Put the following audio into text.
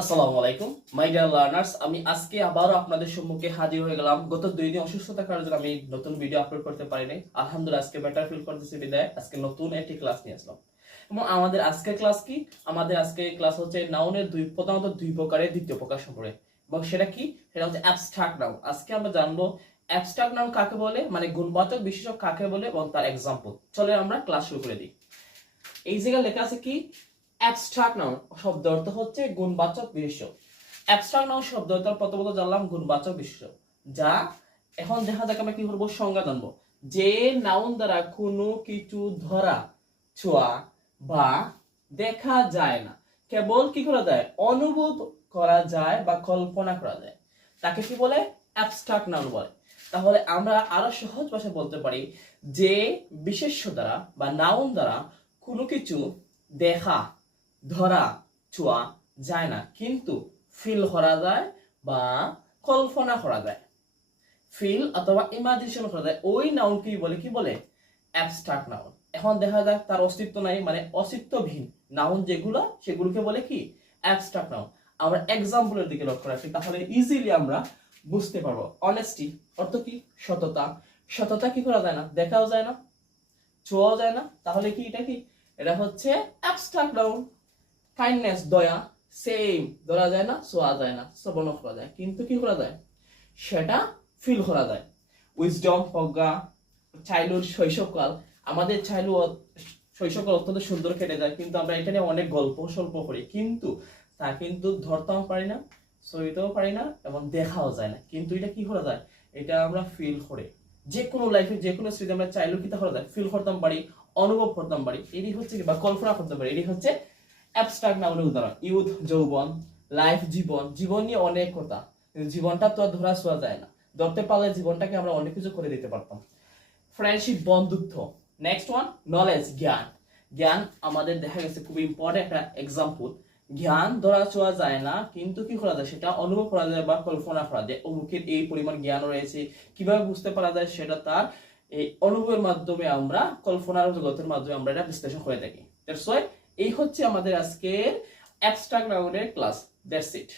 আসসালামু আলাইকুম my dear learners. আমি আজকে আবারও আপনাদের সম্মুখে হাজির হয়ে গেলাম। গত 2 দিন অসুস্থতার কারণে আমি নতুন ভিডিও আপলোড করতে পারিনি। আলহামদুলিল্লাহ আজকে বেটার ফিল করতেছি বিদায় আজকে নতুন একটি ক্লাস নিয়ে আসলাম। এবং আমাদের আজকের ক্লাস কি? আমাদের আজকে ক্লাস হচ্ছে নাউনের প্রধানত দুই প্রকারের দ্বিতীয় প্রকার সম্পর্কে। এবং সেটা কি? সেটা হচ্ছে অ্যাবস্ট্রাক্ট নাউন। আজকে আমরা জানবো অ্যাবস্ট্রাক্ট নাউন কাকে বলে, মানে গুণবাচক বিশেষক কাকে বলে এবং তার এক্সাম্পল। চলে আমরা ক্লাস শুরু করে দিই। এই জায়গায় লেখা আছে কি? অ্যাবস্ট্রাক্ট নাউন শব্দ অর্থ হচ্ছে গুণবাচক বিশেষক। অ্যাবস্ট্রাক্ট নাউন শব্দ অর্থ প্রথমত জানলাম গুণবাচক বিশেষক, যা এখন দেখা যাক আমরা কি করবো, সংজ্ঞা জানবো। যে নাউন দ্বারা কোনো কিছু ধরা, ছোঁয়া বা দেখা যায় না, কেবল কি করা যায়, অনুভব করা যায় বা কল্পনা করা যায়, তাকে কি বলে? অ্যাবস্ট্রাক্ট নাউন বলে। তাহলে আমরা আরো সহজ ভাষায় বলতে পারি যে বিশেষ্য দ্বারা বা নাউন দ্বারা কোনো কিছু দেখা, ধরা, ছোঁয়া যায় না কিন্তু ফিল করা যায় বা কল্পনা করা যায়, ফিল অথবা ইমাজিনেশন করা যায়, ওই নাউনকে বলে কি বলে? Abstract noun. এখন দেখা যাক তার অস্তিত্ব নাই, মানে অস্তিত্বহীন নাউন যেগুলো সেগুলোকে বলে কি? Abstract noun. আমরা এক্সাম্পলের দিকে লক্ষ্য রাখি তাহলে ইজিলি আমরা বুঝতে পারবো। অনেস্টি অর্থ কি? সততা। সততা কি করা যায় না, দেখাও যায় না, ছোঁয়াও যায় না, তাহলে কি এটা কি? এটা হচ্ছে অ্যাবস্ট্রাক্ট নাউন। কাইন্ডনেস দয়া, সেম, ধরা যায় না, ছোঁয়া যায় না, শ্রবণ করা যায় কিন্তু কি করা যায়? সেটা ফিল করা যায়। উইজডম, প্রজ্ঞা, চাইল্ডহুড শৈশবকাল। আমাদের চাইল্ডহুড শৈশবকাল অত্যন্ত সুন্দর কেটে যায় কিন্তু আমরা এখানে অনেক গল্প স্বল্প করি কিন্তু তা কিন্তু ধরতেও পারি না, সইতেও পারি না এবং দেখাও যায় না, কিন্তু এটা কি করা যায়? এটা আমরা ফিল করে যে কোনো লাইফে যে কোনো স্মৃতি আমরা চাইলেও কি করা যায়? ফিল করতাম পারি, অনুভব করতাম পারি। এটি হচ্ছে কি, বা কল্পনা করতে পারি। এটি হচ্ছে অ্যাবস্ট্রাক্ট নাউনের উদাহরণ। ইউথ যৌবন, লাইফ জীবন। জীবন নিয়ে অনেক কথা কিন্তু জীবনটা তো আর ধরা ছোঁয়া যায় না, ধরতে পারলে জীবনটাকে আমরা অনেক কিছু করে দিতে পারতাম। ফ্রেন্ডশিপ বন্ধুত্ব। নেক্সট ওয়ান নলেজ, জ্ঞান। জ্ঞান আমাদের দেখা গেছে খুব ইম্পর্টেন্ট একটা এক্সাম্পল। জ্ঞান ধরা ছোঁয়া যায় না কিন্তু কি করা যায়? সেটা অনুভব করা যায় বা কল্পনা করা যায়। অমুকের এই পরিমাণ জ্ঞান রয়েছে, কিভাবে বুঝতে পারা যায়? সেটা তার এই অনুভবের মাধ্যমে, আমরা কল্পনার জগতের মাধ্যমে আমরা এটা বিশ্লেষণ করে থাকি। দ্যাটস ওয়াই এই হচ্ছে আমাদের আজকের অ্যাবস্ট্রাক্ট নাউনের ক্লাস। That's it.